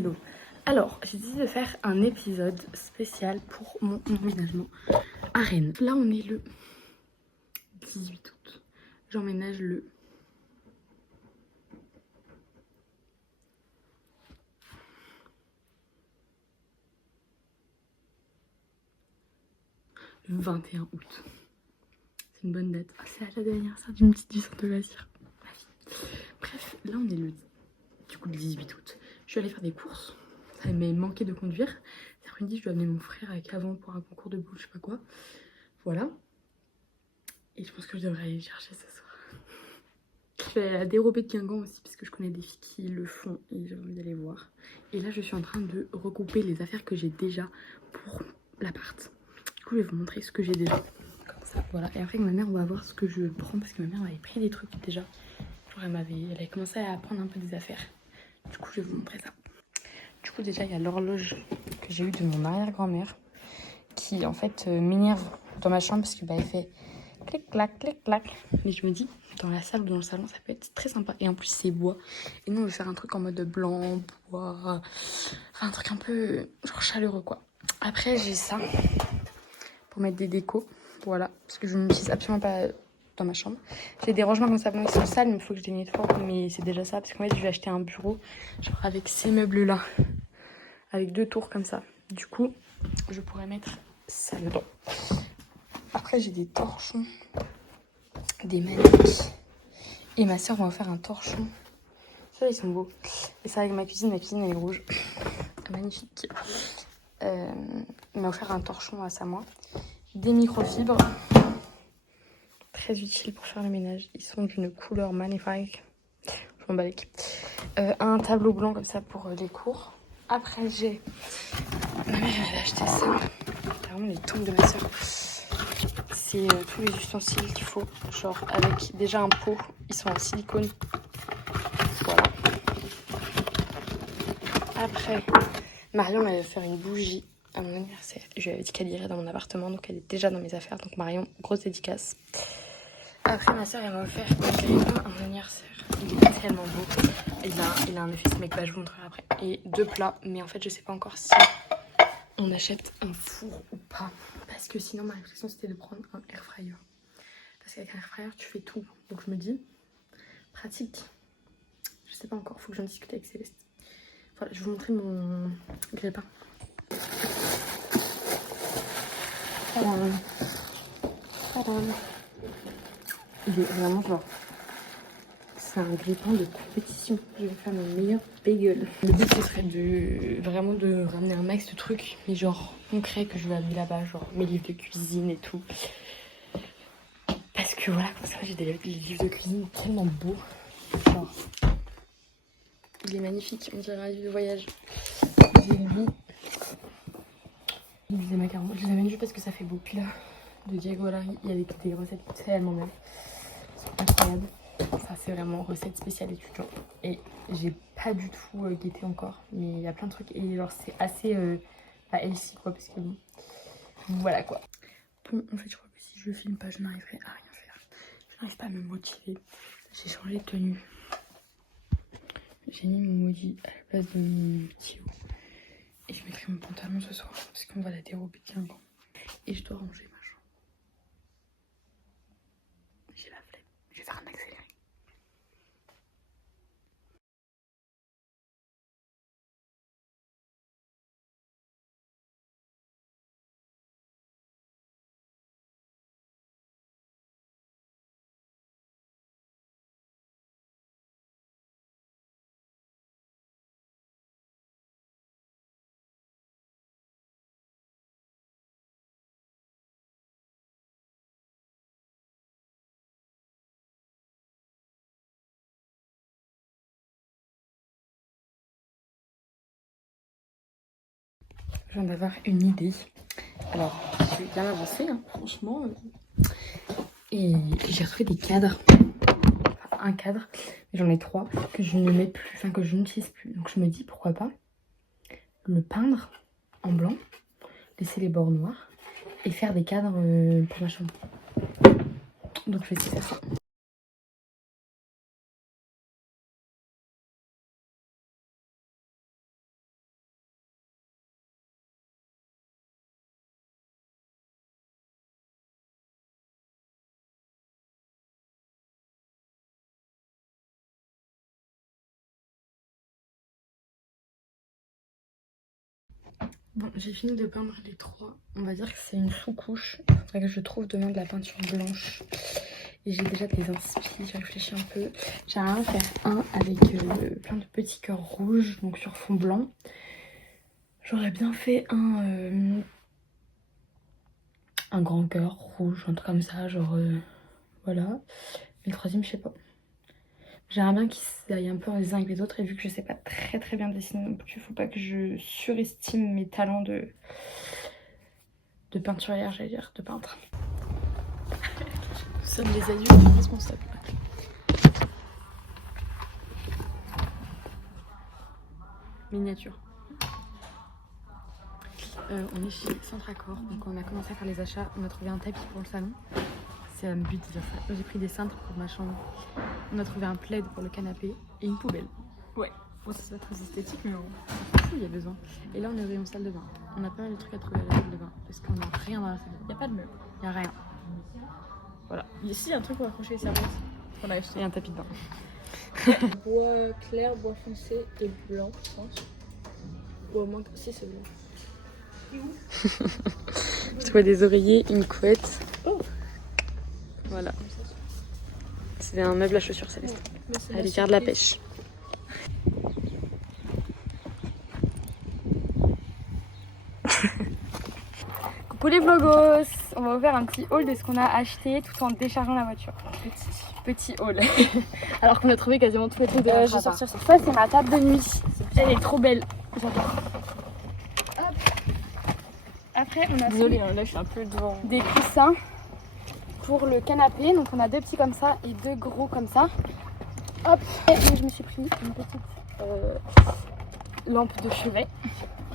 hello. Alors, j'ai décidé de faire un épisode spécial pour mon emménagement à Rennes. Là, on est le 18 août. J'emménage le 21 août. C'est une bonne date. Oh, c'est la date d'anniversaire d'une petite du centre de loisirs. Bref, là, on est le 18 août. Je suis allée faire des courses. Ça m'a manqué de conduire. Cet après-midi, je dois amener mon frère avec avant pour un concours de boules, je sais pas quoi. Voilà. Et je pense que je devrais aller le chercher ce soir. Je vais à la dérobée de Guingamp aussi parce que je connais des filles qui le font et j'ai envie d'aller voir. Et là, je suis en train de regrouper les affaires que j'ai déjà pour l'appart. Du coup, je vais vous montrer ce que j'ai déjà. Comme ça, voilà. Et après, avec ma mère, on va voir ce que je prends parce que ma mère avait pris des trucs déjà. Genre, elle avait commencé à prendre un peu des affaires. Du coup, je vais vous montrer ça. Du coup, déjà, il y a l'horloge que j'ai eue de mon arrière-grand-mère qui, en fait, m'énerve dans ma chambre parce que, bah, elle fait clic-clac, clic-clac. Mais je me dis, dans la salle ou dans le salon, ça peut être très sympa. Et en plus, c'est bois. Et nous, on veut faire un truc en mode blanc, bois. Enfin, un truc un peu, genre, chaleureux, quoi. Après, j'ai ça pour mettre des décos. Voilà. Parce que je ne l'utilise absolument pas dans ma chambre. J'ai des rangements comme ça, bon, ils sont sales, mais il faut que je les nettoie. Mais c'est déjà ça, parce qu'en fait, je vais acheter un bureau, genre, avec ces meubles-là. Avec 2 tours comme ça. Du coup, je pourrais mettre ça dedans. Après, j'ai des torchons, des maniques. Et ma soeur va en faire un torchon. Ça, ils sont beaux. Et ça, avec ma cuisine elle est rouge. Magnifique. Elle m'a offert un torchon à sa moi. Des microfibres. Très utiles pour faire le ménage. Ils sont d'une couleur magnifique. Je m'en bats les couilles. Un tableau blanc comme ça pour les cours. Après, j'ai... Ma mère m'avait acheté ça. C'est vraiment les tombes de ma soeur. C'est tous les ustensiles qu'il faut. Genre avec déjà un pot. Ils sont en silicone. Voilà. Après, Marion m'avait fait une bougie à mon anniversaire. Je lui avais dit qu'elle irait dans mon appartement. Donc elle est déjà dans mes affaires. Donc Marion, grosse dédicace. Après, ma soeur, elle m'a offert un grille-pain à mon anniversaire. Il est tellement beau. Il a un effet mec, bah, je vous montrerai après. Et 2 plats. Mais en fait, je sais pas encore si on achète un four ou pas. Parce que sinon, ma réflexion, c'était de prendre un air fryer. Parce qu'avec un air fryer, tu fais tout. Donc je me dis, pratique. Je sais pas encore, faut que j'en discute avec Céleste. Voilà, je vais vous montrer mon grille-pain. Tadam. Tadam. Il est vraiment genre... C'est un grille-pain de compétition. Je vais faire mon meilleur bagel. Le but, ce serait vraiment de ramener un max de trucs, mais genre concret que je vais amener là-bas, genre mes livres de cuisine et tout. Parce que voilà, comme ça, j'ai des livres de cuisine tellement beaux. Genre, il est magnifique, on dirait un livre de voyage. J'ai lui. Des macarons. Je les amène juste parce que ça fait beau. Puis là, de Diego Larry, il y a des recettes tellement belles. C'est incroyable. Ça, c'est vraiment recette spéciale étudiant. Et j'ai pas du tout guetté encore. Mais il y a plein de trucs. Et genre, c'est assez pas healthy, quoi. Parce que bon, voilà quoi. Bon, en fait, je crois que si je filme pas, je n'arriverai à rien faire. Je n'arrive pas à me motiver. J'ai changé de tenue. J'ai mis mon maudit à la place de mon petit haut. Et je mettrai mon pantalon ce soir. Parce qu'on va la dérober de Guingamp. Et je dois ranger ma chambre. J'ai la flemme. Je vais faire un accéléré. Je viens d'avoir une idée. Alors, j'ai bien avancé, hein, franchement. Et j'ai retrouvé des cadres. Enfin, un cadre, mais j'en ai 3 que je ne mets plus, enfin que je n'utilise plus. Donc je me dis pourquoi pas le peindre en blanc, laisser les bords noirs et faire des cadres pour ma chambre. Donc je vais essayer de faire ça. Bon, j'ai fini de peindre les 3. On va dire que c'est une sous-couche. Il faudrait que je trouve demain de la peinture blanche. Et j'ai déjà des inspi, j'ai réfléchi un peu. J'aimerais faire un avec plein de petits cœurs rouges, donc sur fond blanc. J'aurais bien fait un grand cœur rouge, un truc comme ça, genre voilà. Mais le troisième, je sais pas. J'aimerais bien qu'ils aillent un peu les uns avec les autres, et vu que je sais pas très bien dessiner non plus, faut pas que je surestime mes talents de peinturière, j'allais dire, de peintre. Nous sommes les adultes responsables. Miniature. On est chez Centracor, donc on a commencé à faire les achats. On a trouvé un tapis pour le salon. C'est un but de dire ça. J'ai pris des cintres pour ma chambre. On a trouvé un plaid pour le canapé et une poubelle. Ouais. Bon, ça c'est pas très esthétique, mais il y a besoin. Et là on est au rayon salle de bain. On a pas mal de trucs à trouver à la salle de bain parce qu'on n'a rien dans la salle de bain. Il n'y a pas de meubles. Il n'y a rien. Voilà. Ici, il y a un truc pour accrocher les serviettes. On a acheté. Et un tapis de bain. Bois clair, bois foncé et blanc, je pense. Ou au moins, si c'est blanc. Je trouvais des oreillers, une couette. Oh. Voilà. C'est un meuble à chaussures, Céleste. Ouais, À l'écart de la pêche. Coucou les vlogos. On va vous faire un petit haul de ce qu'on a acheté tout en déchargeant la voiture. Petit haul. Alors qu'on a trouvé quasiment tous les trucs de la je vais sortir ça. Ça c'est ma table de nuit. Elle est trop belle. J'adore. Hop. Après on a Désolée, là je suis un peu devant. des coussins pour le canapé. Donc on a 2 petits comme ça et 2 gros comme ça. Hop. Et je me suis pris une petite lampe de chevet.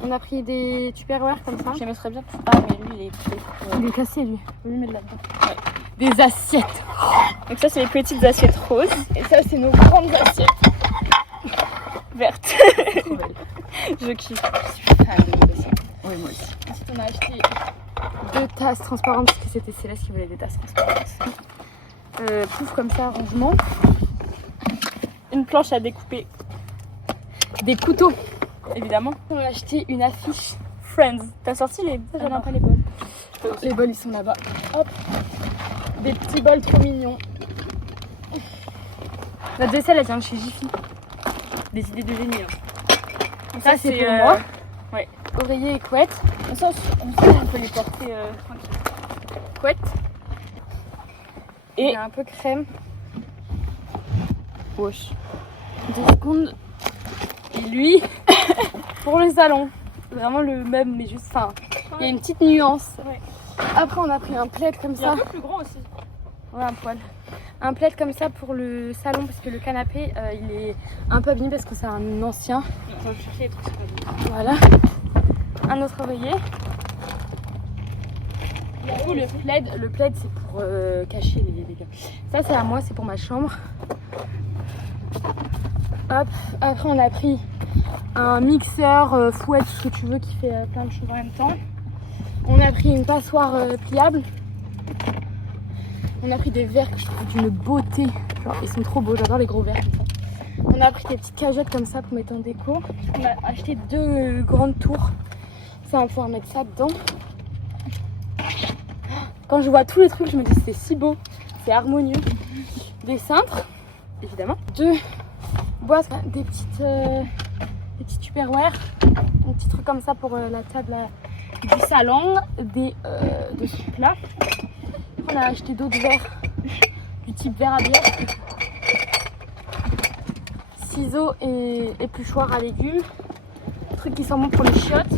On a pris des tupperware comme ça. J'aimerais bien. Ah, mais lui il est très. Il est cassé lui. On lui met de là-dedans. Ouais. Des assiettes. Donc, ça, c'est les petites assiettes roses. Et ça c'est nos grandes assiettes. Vertes. Trop belle. Je kiffe. Je suis fan de dessin. Oui, moi aussi. Ensuite on a acheté 2 tasses transparentes parce que c'était Céleste qui voulait des tasses transparentes. Pouf comme ça, rangement. Une planche à découper, Des couteaux. évidemment. On a acheté une affiche. Friends. T'as sorti les. Ah, J'avais non. pas les bols. Les bols ils sont là-bas. Hop. Des petits bols trop mignons. Notre vaisselle elle vient de chez Jiffy. Des idées de génie. Hein. Ça c'est pour moi. Ouais. Oreiller et couette. Ça, on peut les porter tranquille. Couette. Et- Il y a un peu crème. Wesh. 2 secondes. Et lui, pour le salon. Vraiment le même, mais juste. Enfin, il y a une petite nuance. Ouais. Après, on a pris un plaid comme Il y a ça. un peu plus grand aussi. Ouais, un poil. Un plaid comme ça pour le salon parce que le canapé il est un peu abîmé parce que c'est un ancien. On va chercher les trucs sur la vie. Voilà. Un autre oreiller. Et le plaid c'est pour cacher les gars. Ça c'est à moi, c'est pour ma chambre. Hop. Après on a pris un mixeur, fouette, tout ce que tu veux qui fait plein de choses en même temps. On a pris une passoire pliable. On a pris des verres que je trouve d'une beauté. Genre, ils sont trop beaux, j'adore les gros verres comme ça. On a pris des petites cagettes comme ça pour mettre en déco. On a acheté 2 grandes tours. Ça, on va pouvoir mettre ça dedans. Quand je vois tous les trucs, je me dis c'est si beau, c'est harmonieux. Des cintres, évidemment. 2 boîtes, des petits tupperware. Un petit truc comme ça pour la table du salon. Des plats. On a acheté d'autres verres du type verre à bière. Ciseaux et épluchoirs à légumes. Trucs qui sont bons pour les chiottes.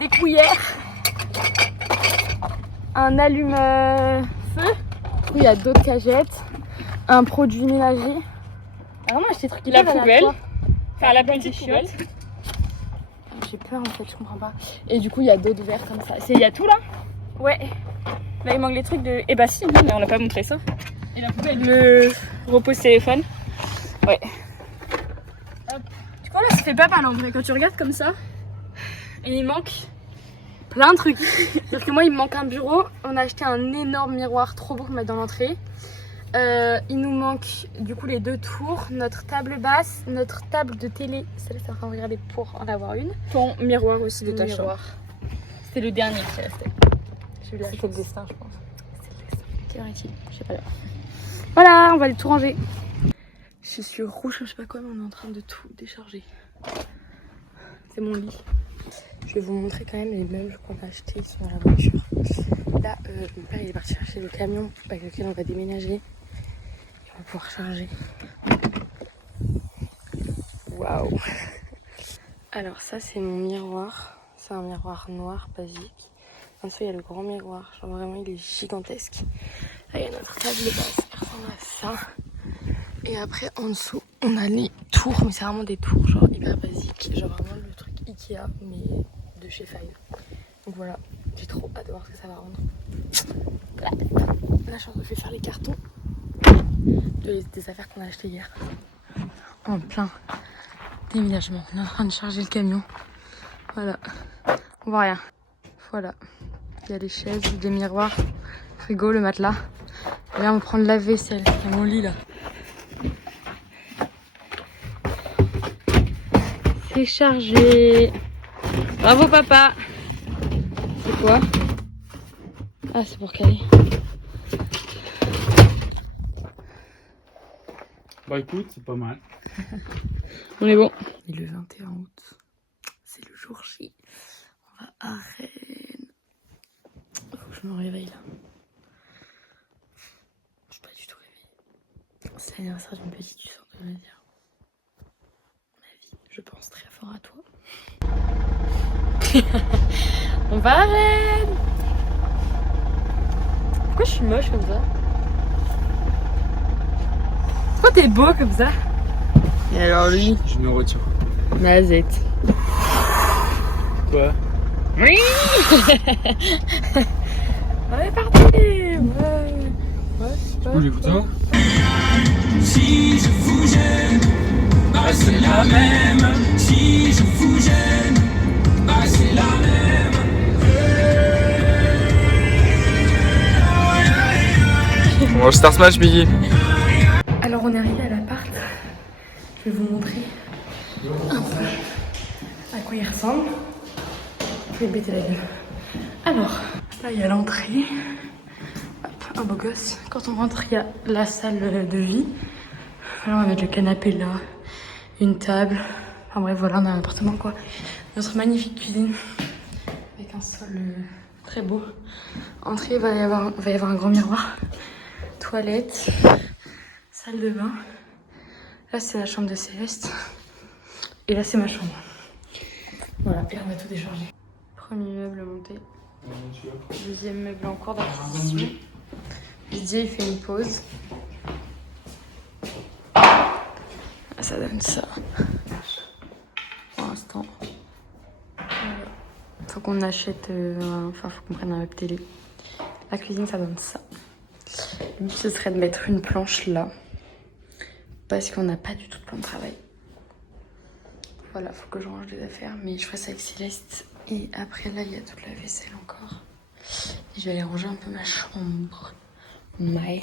Des cuillères. Un allume-feu. Il y a d'autres cagettes. Un produit ménager. Alors moi, acheté des trucs qui La peuvent aller à poubelle. toi. Enfin, la petite poubelle. J'ai peur en fait, je comprends pas. Et du coup, il y a d'autres verres comme ça. Il y a tout là. Ouais. Là, il manque les trucs de. Eh bah, si, mais on n'a pas montré ça. Et la poubelle. Le repose-téléphone. Ouais. Hop. Du coup, là, ça fait pas mal en vrai. Quand tu regardes comme ça, et il manque Plein de trucs. Sauf que moi, il me manque un bureau. On a acheté un énorme miroir trop beau pour mettre dans l'entrée. Il nous manque du coup les 2 tours, notre table basse, notre table de télé. Celle-là, c'est en train de regarder pour en avoir une. Ton miroir aussi de ta chambre. C'était le dernier qui restait. C'était le destin, je pense. C'était le destin. Quelle heure est-il? Je sais pas l'heure. Voilà, on va aller tout ranger. Je suis rouge, je sais pas quoi, mais on est en train de tout décharger. C'est mon lit. Je vais vous montrer quand même les meubles qu'on a achetés, ils sont dans la voiture. Là, mon père il est parti chercher le camion avec lequel on va déménager. On va pouvoir charger. Waouh! Alors ça c'est mon miroir. C'est un miroir noir basique. En dessous il y a le grand miroir. Genre vraiment il est gigantesque. Là il y a notre table basse qui ressemble à ça. Et après en dessous on a les tours. Mais c'est vraiment des tours genre hyper basiques. Genre vraiment le truc Ikea mais de chez Five. Donc voilà. J'ai trop hâte de voir ce que ça va rendre. La chance, je vais faire les cartons des affaires qu'on a achetées hier. En plein déménagement. On est en train de charger le camion. Voilà. On voit rien. Voilà. Il y a les chaises, des miroirs, frigo, le matelas. Et là, on va prendre la vaisselle. Il y a mon lit là. C'est chargé. Bravo papa. C'est quoi? Ah, c'est pour caler. Bah écoute, c'est pas mal. On est bon. Et le 21 août, c'est le jour J. On va à Rennes. Faut que je me réveille là. Je suis pas du tout réveillée. C'est l'anniversaire d'une petite du centre de dire. Ma vie, je pense très fort à toi. On va à Rennes. Pourquoi je suis moche comme ça? Pourquoi t'es beau comme ça? Et alors lui? Je me retire. Nazette. Quoi? Oui. On est parti. Ouais. Où l'écouteur? Si je vous gêne, bah c'est la même. Si je vous gêne, bah c'est la même. Bon, Star Smash, Biggie. Alors on est arrivé à l'appart. Je vais vous montrer un peu à quoi il ressemble. Je vais bêter la gueule. Alors, là il y a l'entrée. Hop, un beau gosse. Quand on rentre, il y a la salle de vie. Alors on va mettre le canapé là, une table. Enfin bref, voilà, on a un appartement quoi. Notre magnifique cuisine avec un sol très beau. Entrée, il va y avoir un grand miroir. Toilette, salle de bain. Là c'est la chambre de Céleste. Et là c'est ma chambre. Voilà, et on va tout décharger. Premier meuble monté. Deuxième meuble en cours d'acquisition. Didier il fait une pause. Ça donne ça. Pour l'instant. Voilà. Faut qu'on achète, faut qu'on prenne un web télé. La cuisine ça donne ça. Le but ce serait de mettre une planche là. Parce qu'on n'a pas du tout de plan de travail. Voilà, faut que je range des affaires. Mais je ferai ça avec Céleste. Et après là, il y a toute la vaisselle encore. Et je vais aller ranger un peu ma chambre. My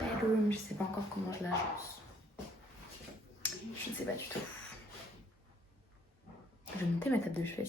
bedroom. Je sais pas encore comment je l'agence. Je ne sais pas du tout. Je vais monter ma table de chevet.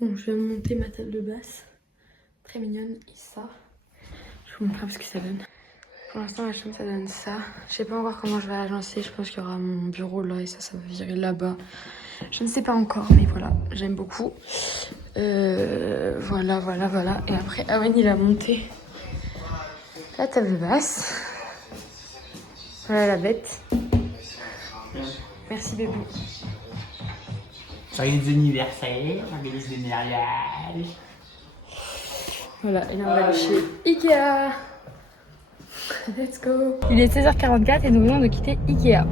Bon, je viens de monter ma table de basse. Très mignonne. Et ça, je vous montre un peu ce que ça donne. Pour l'instant, la chambre, ça donne ça. Je sais pas encore comment je vais l'agencer. Je pense qu'il y aura mon bureau là et ça va virer là-bas. Je ne sais pas encore, mais voilà, j'aime beaucoup. Voilà. Et après, Awen, il a monté la table basse. Voilà la bête. Merci, bébé. Joyeux anniversaire, organise des mariages. Voilà, et là, on va aller chez Ikea. Let's go. Il est 16h44 et nous venons de quitter Ikea.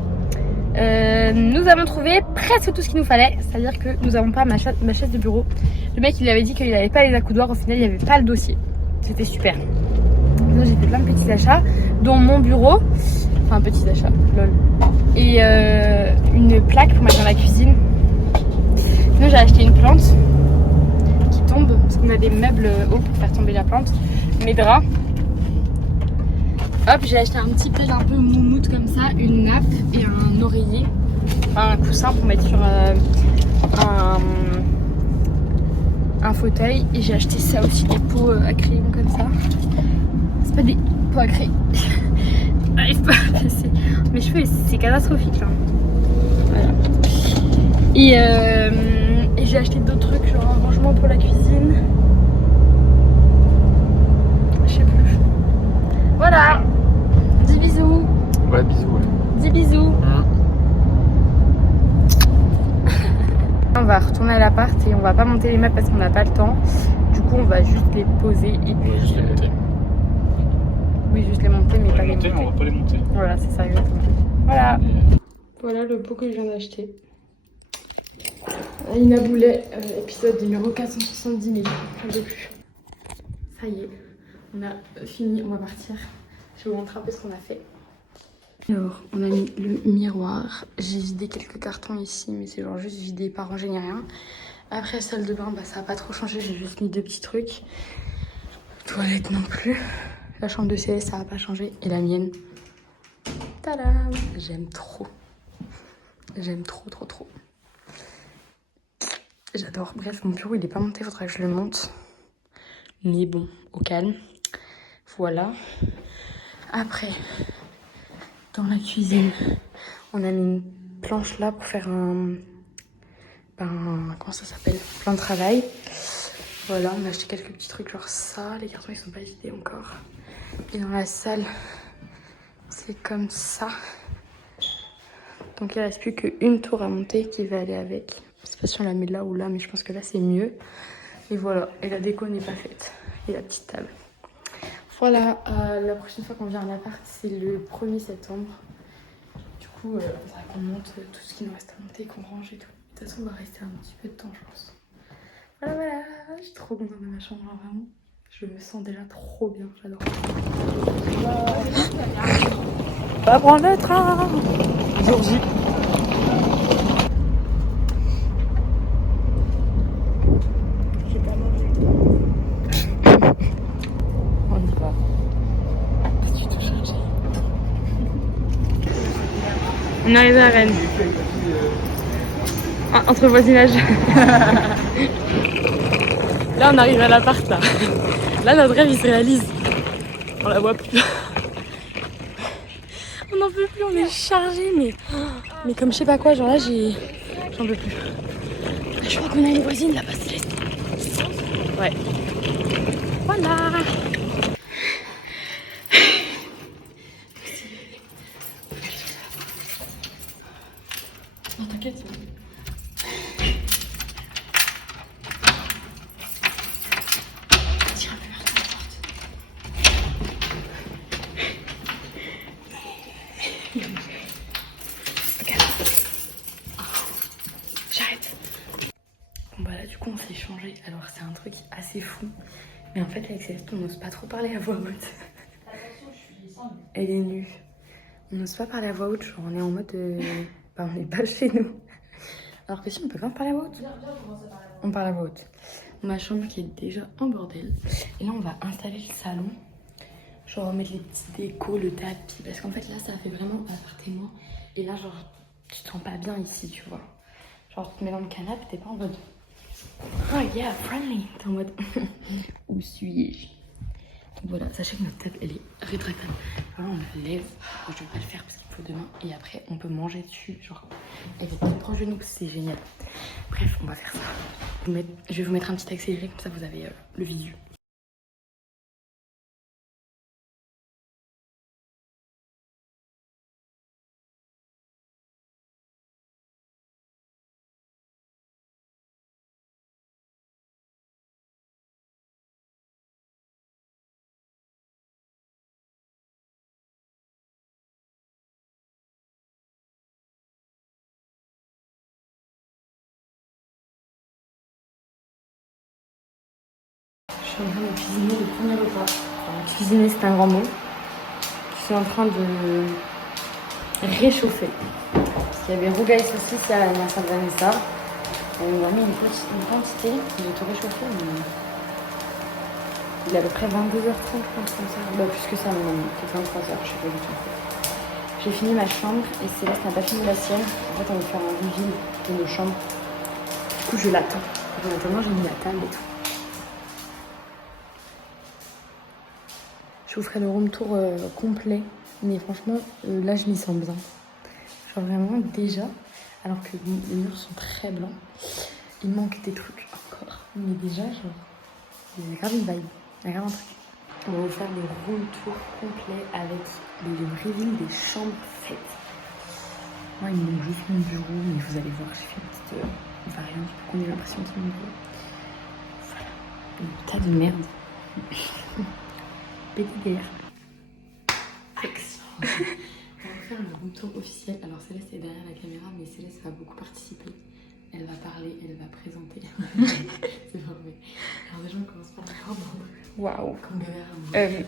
Nous avons trouvé presque tout ce qu'il nous fallait, c'est-à-dire que nous n'avons pas ma chaise de bureau. Le mec il avait dit qu'il n'avait pas les accoudoirs, au final il n'y avait pas le dossier. C'était super. Donc j'ai fait plein de petits achats, dont mon bureau, enfin petits achats, lol. Et une plaque pour mettre dans la cuisine. Sinon j'ai acheté une plante qui tombe, parce qu'on a des meubles hauts pour faire tomber la plante. Mes draps. Hop, j'ai acheté un petit plaid un peu moumoute comme ça, une nappe et un oreiller, enfin, un coussin pour mettre sur un fauteuil. Et j'ai acheté ça aussi, des pots à crayon comme ça. C'est pas des pots à crayon. J'arrive pas à passer. Mes cheveux, c'est catastrophique là. Voilà. Et j'ai acheté d'autres trucs, genre un rangement pour la cuisine. Je sais plus. Voilà. Dis bisous. Ouais, bisous, ouais. Dis bisous. On va retourner à l'appart et on va pas monter les meubles parce qu'on n'a pas le temps. Du coup, on va juste les poser et puis. Juste les monter. Oui, juste les monter, mais pas les monter. On va pas les monter. Voilà, c'est ça exactement. Voilà. Voilà le pot que je viens d'acheter. Ina Boulet, épisode numéro 470 000. J'en peux plus. Ça y est, on a fini, on va partir. Je vais vous montrer un peu ce qu'on a fait. Alors, on a mis le miroir. J'ai vidé quelques cartons ici, mais c'est genre juste vidé, pas rangé ni rien. Après, salle de bain, bah, ça a pas trop changé. J'ai juste mis 2 petits trucs. Toilette non plus. La chambre de CS, ça a pas changé. Et la mienne. Tadam! J'aime trop. J'aime trop, trop, trop. J'adore. Bref, mon bureau, il est pas monté. Faudra que je le monte. Mais bon, au calme. Voilà. Après, dans la cuisine, on a mis une planche là pour faire comment ça s'appelle? Plan de travail. Voilà, on a acheté quelques petits trucs genre ça. Les cartons, ils sont pas vidés encore. Et dans la salle, c'est comme ça. Donc il reste plus qu'une tour à monter qui va aller avec. Je sais pas si on la met là ou là, mais je pense que là c'est mieux. Et voilà, et la déco n'est pas faite. Et la petite table. Voilà, la prochaine fois qu'on vient à l'appart, c'est le 1er septembre. Du coup, il faudra qu'on monte tout ce qui nous reste à monter, qu'on range et tout. De toute façon, on va rester un petit peu de temps, je pense. Voilà, voilà, je suis trop contente de ma chambre, hein, vraiment. Je me sens déjà trop bien, j'adore. On va prendre le train. Jour J. J'ai pas mangé. On y va. Pas du tout chargé. On est arrivé à Rennes. Ah, entre voisinage. Là, on arrive à l'appart, là. Là, notre rêve, il se réalise. On la voit plus. On n'en peut plus, on est chargé, mais comme je sais pas quoi, genre là, j'en peux plus. Je crois qu'on a une voisine là-bas, Céleste. Ouais. Voilà. Non, t'inquiète, c'est bon. Tire un peu vers la porte. Regarde. J'arrête. Bon bah là du coup on s'est échangé. Alors c'est un truc assez fou. Mais en fait avec Céleste on n'ose pas trop parler à voix haute. Attention, je suis elle est nue. On n'ose pas parler à voix haute, genre on est en mode... Bah, on n'est pas chez nous. Alors que si, on peut quand même parler à voix haute. On parle à voix haute. Ma chambre qui est déjà en bordel. Et là, on va installer le salon. Genre mettre les petits décos, le tapis. Parce qu'en fait, là, ça fait vraiment appartement. Et là, genre, tu te sens pas bien ici, tu vois. Genre, tu te mets dans le canapé, t'es pas en mode... Oh yeah, friendly. T'es en mode... Où suis-je? Donc voilà, sachez que notre table, elle est rétractable. Alors, on la lève. Je vais pas le faire parce qu'il faut demain. Et après, on peut manger dessus. Genre, elle est très proche de nous, c'est génial. Bref, on va faire ça. Je vais vous mettre un petit accéléré, comme ça vous avez le visu. suis en train de cuisiner le premier repas. Enfin, cuisiner, c'est un grand mot. Je suis en train de réchauffer. Parce qu'il y avait rougail saucisse à l'anniversaire de Vanessa. On m'a mis une quantité. J'ai tout réchauffé, mais il est à peu près 22h30, je pense, comme ça. Bah, plus que ça, même. Peut-être 23h, je sais pas du tout. J'ai fini ma chambre et Céleste n'a pas fini la sienne. En fait, on va faire un reveal de nos chambres. Du coup, je l'attends. En attendant, j'ai mis la table et tout. Je vous ferai le room tour complet. Mais franchement, là, je m'y sens bien. Genre vraiment, déjà, alors que les murs sont très blancs, il manque des trucs encore. Mais déjà, genre, il y a grave une vibe. Il y a grave un truc. On va vous faire le room tour complet avec le reveal des chambres faites. Moi, il me manque juste mon bureau, mais vous allez voir, j'ai fait une petite variante pour qu'on ait l'impression que c'est mon bureau. Voilà. Un tas de merde. PDR. Action. On va faire le room tour officiel. Alors Céleste est derrière la caméra, mais Céleste va beaucoup participer. Elle va parler, elle va présenter. C'est pas vrai. Alors déjà, on commence par la corde. Waouh. Comme galère.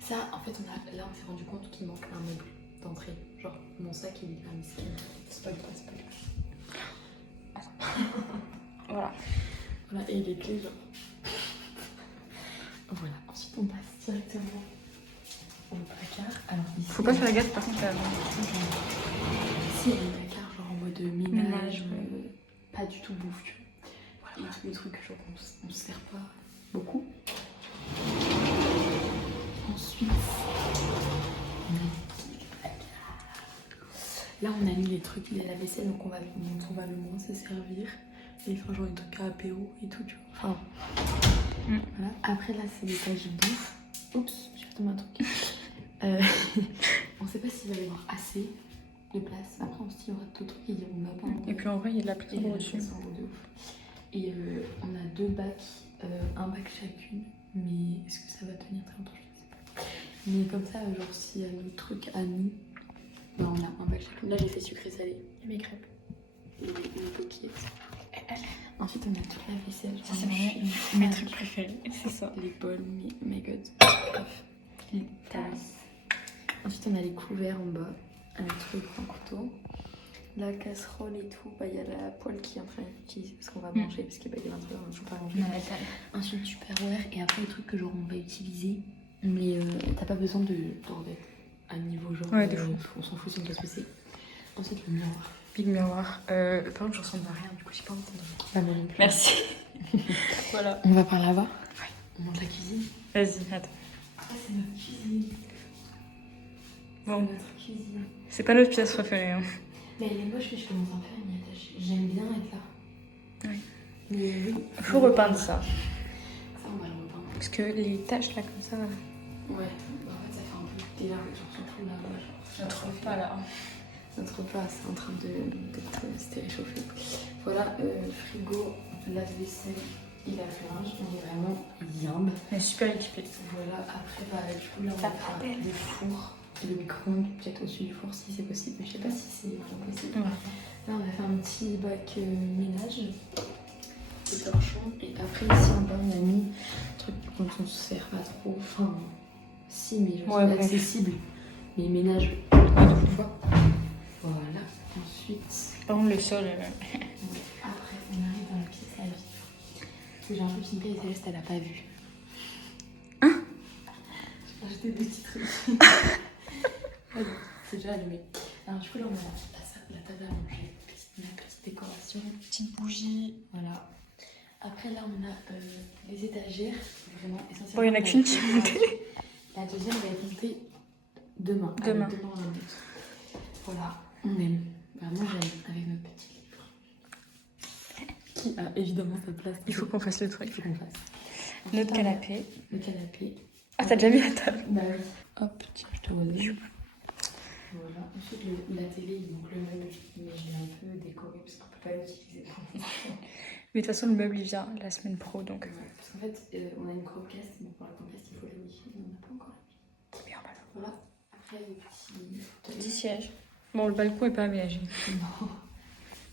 Ça, en fait, là, on s'est rendu compte qu'il manque un meuble d'entrée. Genre, mon sac, il est hyper miskin. Spoil pas, spoil pas. Voilà. Voilà, et les clés, genre. Voilà. Ensuite, on passe directement au placard. Alors, ici, Faut pas faire gaffe par contre là. Ici, il y a un placard, genre en mode ménage, pas du tout bouffe, tu vois. Voilà, les trucs, genre, on se sert pas beaucoup. Ensuite, là on a mis les trucs, il y a la vaisselle donc on va le moins se servir. Et enfin genre des trucs à apéro et tout, tu vois. Enfin, voilà. Après là c'est l'étage bouffe. Oups, j'ai retombé un truc. On sait pas s'il va y avoir assez de place. Après on se dit il y aura d'autres trucs et on va pas. Et puis en vrai il y a de la place en haut au-dessus. Et on a 2 bacs, un bac chacune. Mais est-ce que ça va tenir très longtemps? Je sais pas. Mais comme ça, genre s'il y a d'autres trucs à nous, bah, on a un bac chacune. Là j'ai fait sucré salé. Et mes crêpes. Et les coquillettes. Ensuite on a toute la vaisselle. Ça c'est vraiment mes trucs préférés. C'est ça. Les bols, my god. Bref. Les tasses. Ensuite on a les couverts en bas. Avec tous les grands couteaux. La casserole et tout, bah il y a la poêle qui est en train d'utiliser parce qu'on va manger, parce qu'il y a 23h, on va toujours pas manger. Ensuite Tupperware et après les trucs que genre on va utiliser, mais t'as pas besoin d'en être à niveau genre, ouais, de fou. On s'en fout si on doit se passer. Ensuite le miroir. Big miroir. Par contre je ressemble à rien, du coup j'ai pas envie de Pas mal. Merci. Voilà. On va par là-bas. Ouais. On monte la cuisine. Vas-y, attends. Ah c'est notre cuisine. Bon. C'est notre cuisine. C'est pas notre pièce préférée. Hein. Mais elle est moche, mais je commence à faire une attache. J'aime bien être là. Oui. Mais oui. Faut repeindre ça. Ça, on va le repeindre. Parce que les taches là comme ça. Ouais. Bah, en fait, ça fait un peu délargue, surtout là-bas. Notre repas là. Notre repas, c'est en train d'être réchauffé. Voilà, frigo, lave-vaisselle et la linge. On est vraiment yambe. On est super équipés. Voilà, après, bah, du coup, là, on va faire des fours. Le micro-ondes peut-être au-dessus du four si c'est possible, mais je sais pas si c'est vraiment possible. Ouais. Là on va faire un petit bac ménage, des torchons, et après ici en bas on a mis un truc dont on se sert pas trop, enfin si mais genre ouais, c'est accessible, mais ménage une fois. Voilà, ensuite... Par contre le sol... Après on arrive dans la pièce à vie. Parce que j'ai un peu filmé et Céleste elle a pas vu. Hein? J'ai rajouté des petits trucs. C'est déjà allumé. Alors du coup là on a la table à manger, la petite décoration, Petite bougie. voilà. Après là on a les étagères, vraiment essentiellement. Bon il y en a qu'une qui est montée. La deuxième va être montée demain. Demain. Avec demain on la monte. Voilà, on aime. Vraiment j'aime avec notre petit livre. Qui a évidemment sa place. Il faut qu'on fasse le truc. Il faut qu'on fasse. Notre canapé. Le canapé. Ah t'as déjà vu la table? Bah oui. Hop, tiens, je te redonne. Voilà. Ensuite, la télé, il manque le meuble, mais je l'ai un peu décoré parce qu'on peut pas l'utiliser. Mais de toute façon le meuble il vient la semaine pro donc... Ouais, parce qu'en fait, on a une Chromecast, mais pour la Chromecast, il faut la wifi, mais on n'a pas encore la wifi. Merde. Voilà. Après, le petit fauteuil. Petit siège. Bon le balcon est pas aménagé. Non.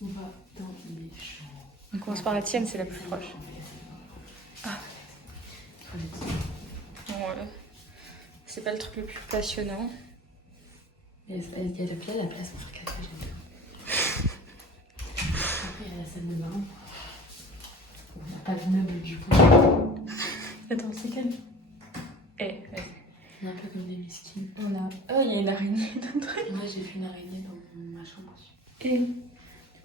On va dans les chambres. On commence par la tienne, c'est la plus proche. Ah. Bon, c'est pas le truc le plus passionnant. Il y a la place pour faire café, j'aime bien. Après, il y a la salle de bain. On n'a pas de meubles du coup. Attends, c'est calme. Vas-y. On est un peu comme des mesquines. On a... Oh, il y a une araignée dedans. Moi, j'ai fait une araignée dans ma chambre. Et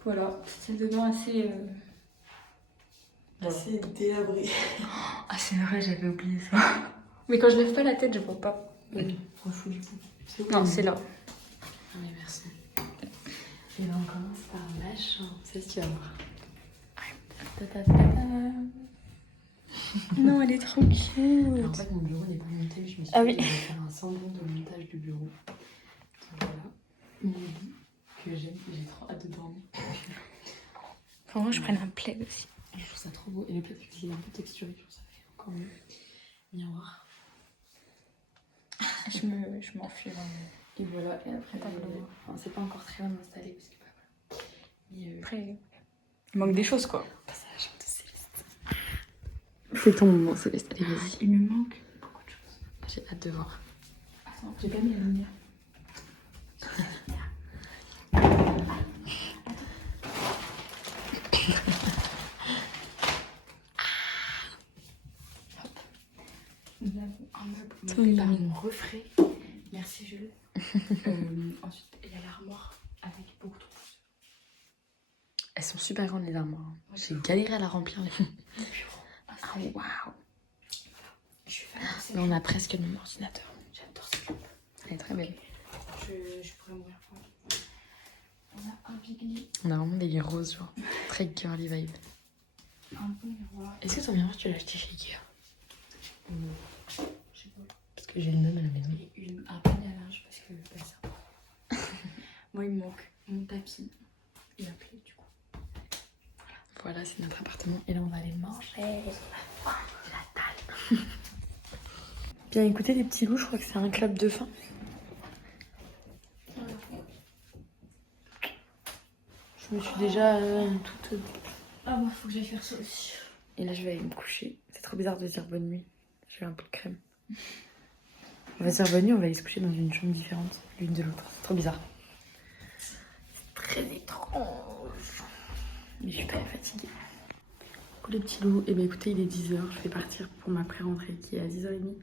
voilà, salle de bain assez... Assez délabrée. Ah, c'est vrai, j'avais oublié ça. Mais quand je lève pas la tête, je vois pas. Franchement, du coup. Non, c'est là. Allez, merci. Et là, on commence par la chambre. C'est ce que tu vas voir. Non, elle est trop cute. En fait, mon bureau n'est pas monté, mais je me suis dit Ah oui. que je vais faire un semblant de montage du bureau. Donc voilà, mon lit que j'aime, j'ai trop hâte de dormir. Faut vraiment que je prenne un plaid aussi. Je trouve ça trop beau. Et le plaid, il est un peu texturé, je trouve ça fait encore mieux. Miroir. Je m'enfuis vraiment. Et voilà, et après, Tableau. enfin, c'est pas encore très bien installé parce que bah, voilà. Mais Après, il manque des choses quoi. on passe à la chambre de Céleste. C'est ton moment, Céleste. Allez, vas-y. Il me manque beaucoup de choses. J'ai hâte de voir. Attends, j'ai pas mis la lumière. Nous avons un meuble meublé par mon refrain. Merci Jules. Ensuite, il y a l'armoire avec beaucoup trop de choses. Elles sont super grandes les armoires. J'ai galéré à la remplir. Les... Le bureau. Ah waouh. Je suis fan de ces Là on a presque le même ordinateur. J'adore cette lampe. Elle est très belle. Je pourrais mourir pour elle. On a un big lit, On a vraiment des lits roses, genre. Très girly vibe. un bon miroir. Est-ce que ton miroir tu l'as acheté chez Ikea? Je sais pas. Parce que j'ai le même à la maison. Et un panier à linge parce que bah, ça. Moi il me manque mon tapis et la clé du coup. Voilà, c'est notre appartement. Et là on va aller manger. La dalle. Bien écoutez les petits loups, je crois que c'est un club de fin. Je me suis déjà toute... Ah bah faut que j'aille faire ça aussi. Et là je vais aller me coucher. C'est trop bizarre de dire bonne nuit. J'ai un peu de crème. On va dire bonne nuit, on va aller se coucher dans une chambre différente l'une de l'autre. C'est trop bizarre. C'est très étrange. Mais je suis très fatiguée. Coucou les petits loups. Et bien écoutez, il est 10h. Je vais partir pour ma pré-rentrée qui est à 10h30.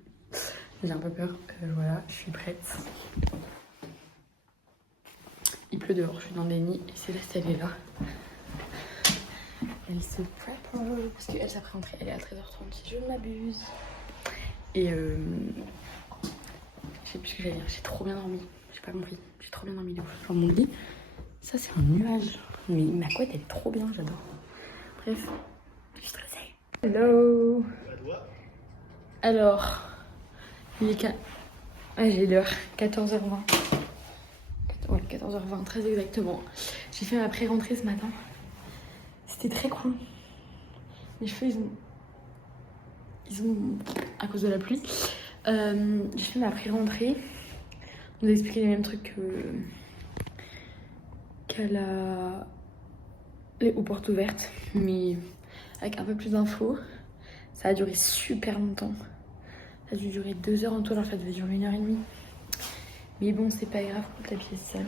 J'ai un peu peur. Voilà, je suis prête. Il pleut dehors, je suis dans le déni et Céleste elle est là. Elle se prépare parce qu'elle sa pré-rentrée elle est à 13h30 si je ne m'abuse. Et je sais plus ce que j'allais dire, j'ai trop bien dormi. J'ai pas compris, j'ai trop bien dormi dans mon lit. Ça c'est un nuage. Mais ma couette elle est trop bien, j'adore. Bref, je suis stressée. Hello. Alors, il est j'ai l'heure, 14h20. Ouais, 14h20, très exactement. J'ai fait ma pré-rentrée ce matin. C'était très cool. Mes cheveux, ils ont à cause de la pluie. J'ai fait ma pré-rentrée. On nous a expliqué les mêmes trucs aux portes ouvertes, mais avec un peu plus d'infos. Ça a duré super longtemps. Ça a dû durer 2 heures en tout, alors ça devait durer 1h30. Mais bon, c'est pas grave quand la pièce sale.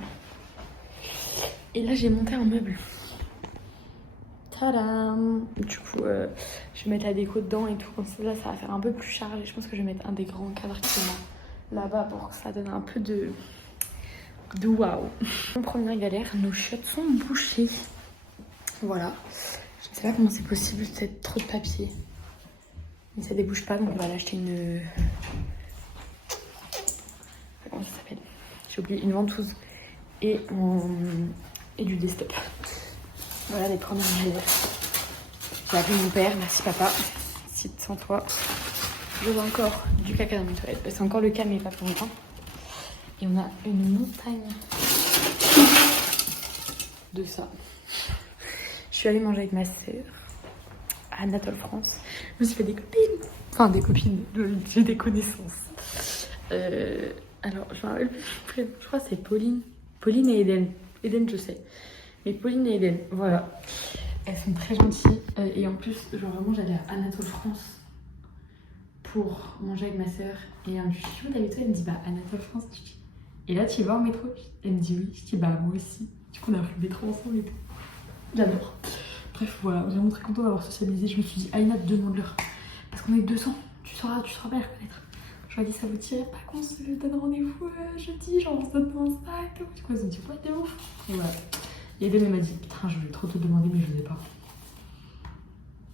Et là, j'ai monté un meuble. Tadam! Du coup, je vais mettre la déco dedans et tout. Comme ça, là, ça va faire un peu plus chargé. Je pense que je vais mettre un des grands cadres qui est là-bas pour que ça donne un peu de waouh. Première galère, nos chiottes sont bouchées. Voilà. Je ne sais pas comment c'est possible, c'est trop de papier. Mais ça débouche pas, donc on va aller acheter une... Comment ça s'appelle? J'ai oublié, une ventouse et du desktop. Voilà les premières galères. J'ai appelé mon père, merci papa. Si sans toi, je veux encore du caca dans mes toilettes. C'est encore le cas, mais pas pour longtemps. Et on a une montagne de ça. Je suis allée manger avec ma sœur à Anatole France. Je me suis fait des copines. Enfin, des copines, j'ai des connaissances. Alors, je me rappelle plus, je crois que c'est Pauline. Pauline et Eden. Eden, je sais. Mais Pauline et Eden, voilà. Elles sont très gentilles. Et en plus, genre vraiment, j'allais à Anatole France pour manger avec ma soeur. Et un jour, avec toi, elle me dit bah Anatole France. Et là, tu vas au métro? Elle me dit oui. Je dis bah moi aussi. Du coup, on a pris le métro ensemble et tout. J'adore. Bref, voilà, vraiment très contente d'avoir socialisé. Je me suis dit, Aïna, demande-leur. Parce qu'on est 200, tu sauras bien les reconnaître. Je leur ai dit, ça vous tirait pas qu'on se donne rendez-vous jeudi, genre on se donne dans un sac. Du coup, ils ont dit, ouais, t'es ouf. Et voilà. Et Eden, elle m'a dit, putain, je voulais trop te demander, mais je n'osais pas.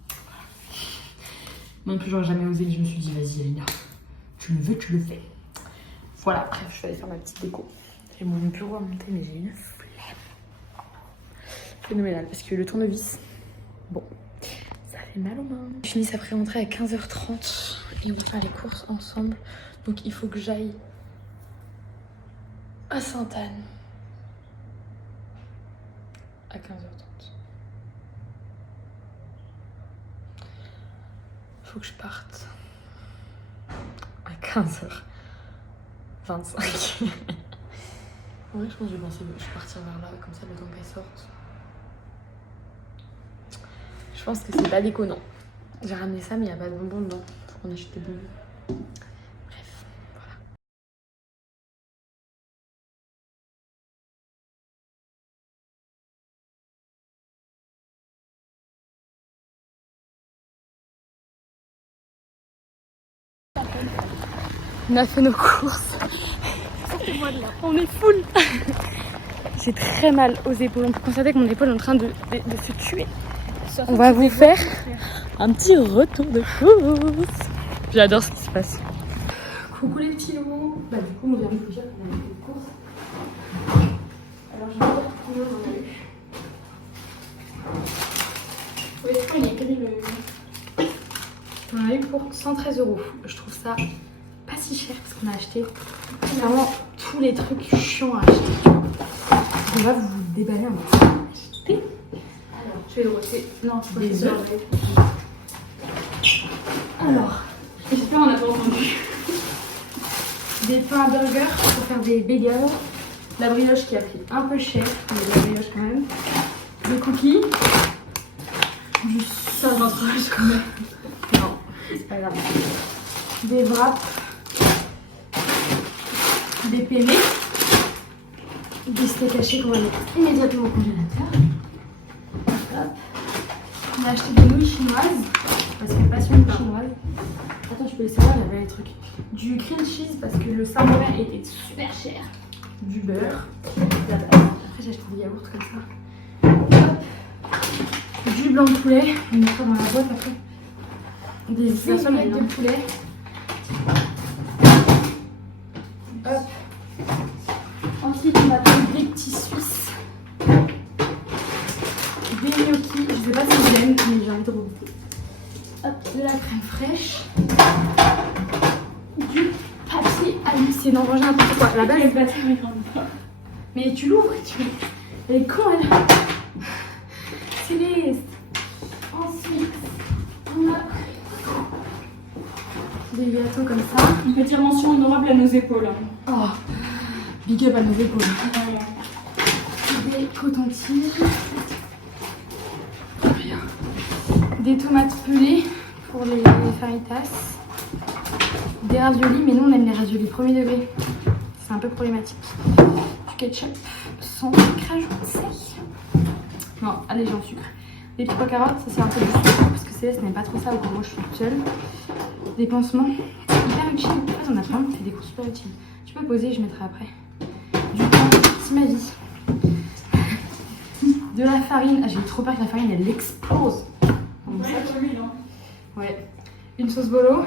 Voilà. Moi non plus, j'aurais jamais osé, mais je me suis dit, vas-y, Aïna, tu le veux, tu le fais. Voilà, bref, je vais aller faire ma petite déco. J'ai mon bureau à monter, mais j'ai une phénoménal parce que le tournevis, bon, ça fait mal aux mains. Je finis sa pré-entrée à 15h30 et on va faire les courses ensemble. Donc il faut que j'aille à Sainte-Anne à 15h30. Il faut que je parte à 15h25. En vrai, je pense que je vais partir vers là, comme ça le temps qu'elle sorte. Je pense que c'est pas déconnant. J'ai ramené ça, mais il n'y a pas de bonbons dedans. Faut qu'on achète des bonbons. Bref, voilà. On a fait nos courses. On est full. J'ai très mal aux épaules. On peut constater que mon épaule est en train de se tuer. On va vous faire un petit retour de course. J'adore ce qui se passe. Coucou les petits loups. Bah du coup on vient de vous dire qu'on a fait des courses. Alors je vais vous dire combien on en a eu. Oui, je crois qu'il y a quel le... On en a eu pour 113 €. Je trouve ça pas si cher parce qu'on a acheté vraiment tous les trucs chiants à acheter. On va vous déballer un petit peu. Je vais le roter. Non, je des œufs. Alors, j'espère qu'on n'a pas entendu. Des pains à burger pour faire des bagels. La brioche qui a pris un peu cher, mais de la brioche quand même. Des cookies. Du sarrasin quand même. Non, c'est pas grave. Des wraps. Des penne. Des steaks hachés qu'on va mettre immédiatement au congélateur. On a acheté des nouilles chinoises parce que passion chinoise. Attends, je peux les savoir, il y avait les trucs. Du cream cheese parce que le samouraï était super cher. Du beurre. Après, j'ai acheté des yaourts comme ça. Hop. Du blanc de poulet. On met ça dans la boîte après. Des assiettes de poulet. Hop. Ensuite, on a pris des petits suisses. Des gnocchis, je sais pas si j'aime, mais j'ai envie de regoûter. Hop, de la crème fraîche. Du papier à lisser. Non, manger n'importe quoi. La base, mais tu l'ouvres et tu... Elle est con, elle. Céleste. Ensuite, on a des gâteaux comme ça. Une petite mention honorable à nos épaules. Oh, big up à nos épaules. Des cotons-tiges. Des tomates pelées pour les faritas. Des raviolis, mais nous on aime les raviolis premier degré. C'est un peu problématique. Du ketchup sans sucre ajouté. Non, allégé en sucre. Des petits pois carottes, ça c'est un peu du sucre parce que Céleste n'aime pas trop ça, ou moi je suis toute seule. Des pansements hyper utiles. En fait, on a vraiment fait des cours super utiles. Tu peux poser, je mettrai après. Du pain, c'est ma vie. De la farine. Ah, j'ai trop peur que la farine elle explose. Ouais. Une sauce bolo.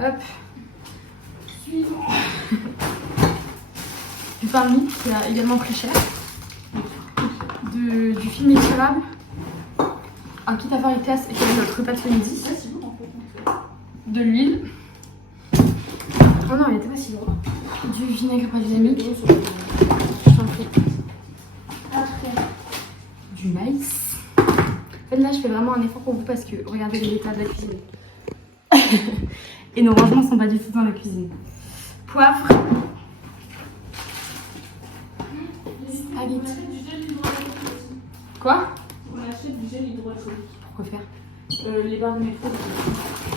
Hop. Suivant. Du pain de mie qui a également pris cher. Du film étirable. Un kit à faritas et qui est notre repas de ce midi. De l'huile. Oh non, il était pas si lourd. Du vinaigre balsamique. Je t'en prie. Après, du maïs. En fait, là, je fais vraiment un effort pour vous parce que regardez l'état de la cuisine. Et nos rangements sont pas du tout dans la cuisine. Poivre. Spaghetti. Quoi? On achète du gel hydroalcoolique. Pourquoi faire? Les barres de métro.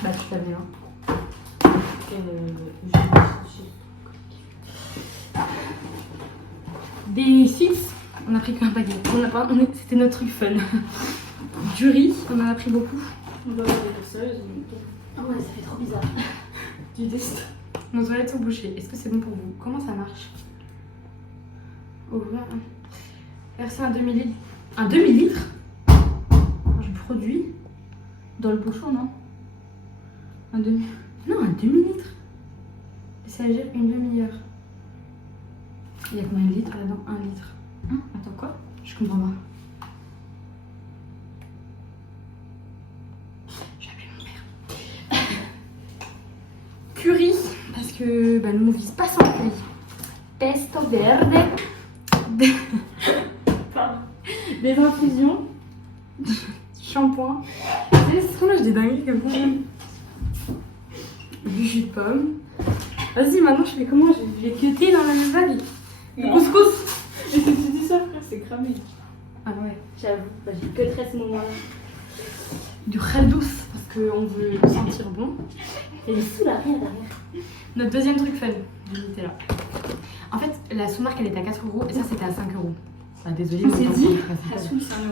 Bah, tu t'avais là. Des six, on a pris qu'un paquet. C'était notre truc fun. Du riz, on en a pris beaucoup. On doit avoir des perceuses. Ah ouais, ça fait trop bizarre. Du test. Nos toilettes sont bouchées. Est-ce que c'est bon pour vous? Comment ça marche? Ouvrir. Verser un demi-litre. Un demi-litre du produit dans le bouchon, non? Un demi. Non, un demi-litre. Ça agit une demi-heure. Il y a combien de litres là-dedans? Un litre. Attends, quoi? Je comprends pas. Je vais appeler mon père. Curry, parce que bah, nous ne vise pas sans curry. Pesto verde. Des infusions. Du shampoing. C'est trop là, j'ai des dingueries comme ça. Du jus de pomme. Vas-y, maintenant je fais comment? Je vais cuter dans la même vague. Du couscous. Mais si tu dis ça, frère, c'est cramé. Ah ouais, j'avoue, bah, j'ai cuterai à ce moment-là. Du khaldous, parce qu'on veut le sentir bon. Et du sous la rien derrière. Notre deuxième truc fun, du Nutella. En fait, la sous-marque elle était à 4 € et ça c'était à 5 €. Ah, désolée, On s'est dit, la la soupe, c'est 1 €.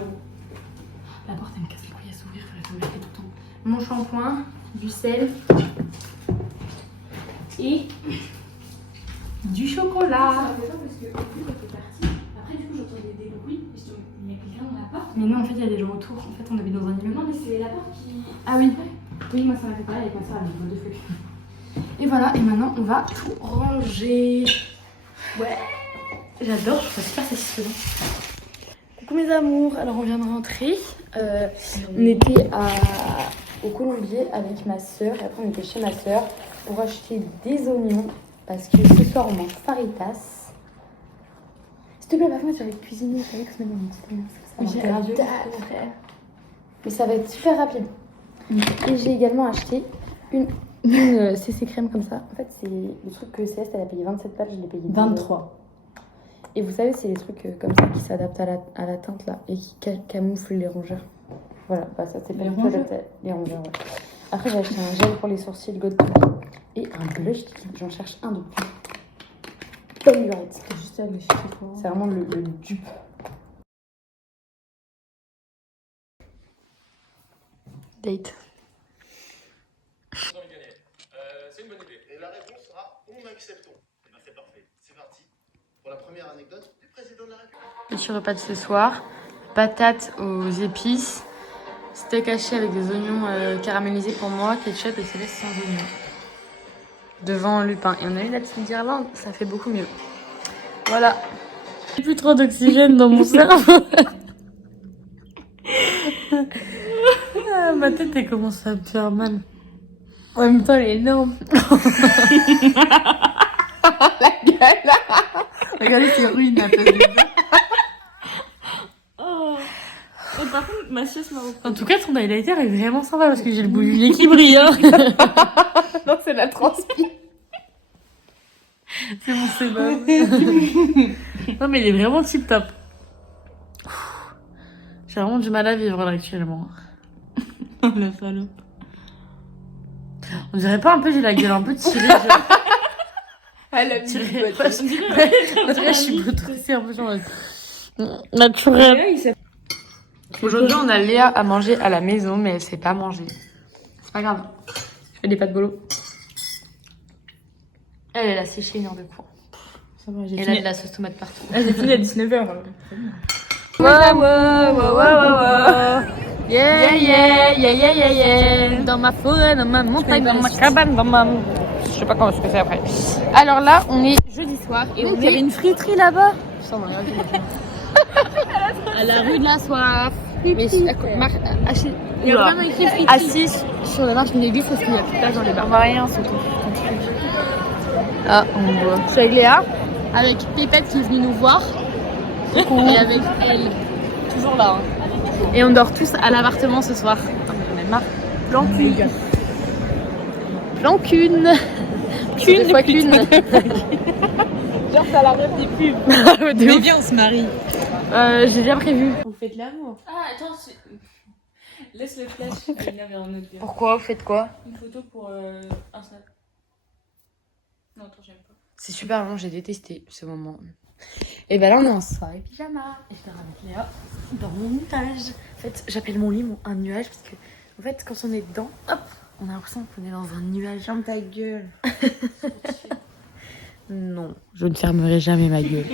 La porte elle me casse les couilles à s'ouvrir, il faut la fermer tout le temps. Mon shampoing, du sel et du chocolat. Ça fait peur parce que au début, quand t'es partie, après, du coup, j'entendais des bruits. Et je me il y a quelqu'un dans la porte. Mais non, en fait, il y a des gens autour. En fait, on habite dans un immeuble. Non, mais c'est la porte qui. Ah oui. Oui, moi ça m'a fait pareil avec ma soeur, elle m'a fait deux trucs. Et voilà, et maintenant on va tout ranger. Ouais. J'adore, je trouve ça super satisfaisant. Coucou mes amours, alors on vient de rentrer. On était au Colombier avec ma soeur et après on était chez ma soeur pour acheter des oignons parce que ce soir on mange faritas. S'il te plaît, par contre, j'avais cuisiné avec ce moment. J'ai ravi. Mais ça va être super rapide. Et j'ai également acheté une CC crème comme ça. En fait, c'est le truc que Céleste elle a payé 27 balles, je l'ai payé 23. Et vous savez, c'est les trucs comme ça qui s'adaptent à la teinte là et qui camouflent les rongeurs. Voilà, bah ça c'est pas Les du tout rongeurs. adapté. Les rongeurs, ouais. Après, j'ai acheté un gel pour les sourcils God et un blush. J'en cherche un depuis. Tellurette. C'est juste à les C'est vraiment le dupe. Date. C'est une bonne idée. Et la réponse sera on acceptons. Eh ben c'est parfait. C'est parti. Pour la première anecdote du président de la République. Petit repas de ce soir. Patates aux épices. Steak haché avec des oignons caramélisés pour moi. Ketchup et Céleste sans oignons. Devant Lupin. Et on a eu la petite guirlande. Ça fait beaucoup mieux. Voilà. J'ai plus trop d'oxygène dans mon cerveau. Ah, ma tête elle commence à me faire mal. En même temps elle est énorme. La gueule. Regardez c'est ruine la place de Oh. Et par contre, ma sieste m'a repris. En tout cas ton highlighter est vraiment sympa parce que j'ai le bout du nez qui brille. Hein. Non, c'est la transpi. C'est mon sébum. Non mais il est vraiment tip top. J'ai vraiment du mal à vivre là actuellement. La salope. On dirait pas un peu j'ai la gueule un peu tirée. Elle a On dirait je suis botoxée un peu genre naturelle. Aujourd'hui on a Léa à manger à la maison mais elle sait pas manger. C'est pas grave. Je fais des pâtes bolo. Elle a séché une heure de cours. Ça va, j'ai Et elle a de la sauce tomate partout. j'ai fini à 19h. Yeah, yeah, yeah, yeah, yeah, yeah. Dans ma forêt, dans ma montagne, dans ma cabane, dans ma... Je sais pas comment ce que c'est après. Alors là, on est jeudi soir et on est... une friterie là-bas. À la rue de la soif. Mais il y a vraiment écrit friterie. Assis sur la marche d'une église parce qu'il y a plus de place dans les bars. On va rien, c'est tout. Ah, on voit. Je suis avec Léa. Avec Pépette qui est venue nous voir. Et avec elle. Toujours là. Hein. Et on dort tous à l'appartement ce soir. Putain, mais on est marre. Plancune. Plancune. Qu'une fois qu'une. Genre, ça la rêve des pubs. Mais viens, on se marie. J'ai bien prévu. Vous faites l'amour. Ah, attends, laisse le flash. Il y avait un autre gars. Pourquoi? Vous faites quoi? Une photo pour un snap. Non, attends, j'aime pas. C'est super long, j'ai détesté ce moment. Et ben là, on est en soirée pyjama. Et je dors avec Léa dans mon nuage. En fait, j'appelle mon lit un nuage parce que, en fait, quand on est dedans, hop, on a l'impression qu'on est dans un nuage. Ferme ta gueule. Non, je ne fermerai jamais ma gueule.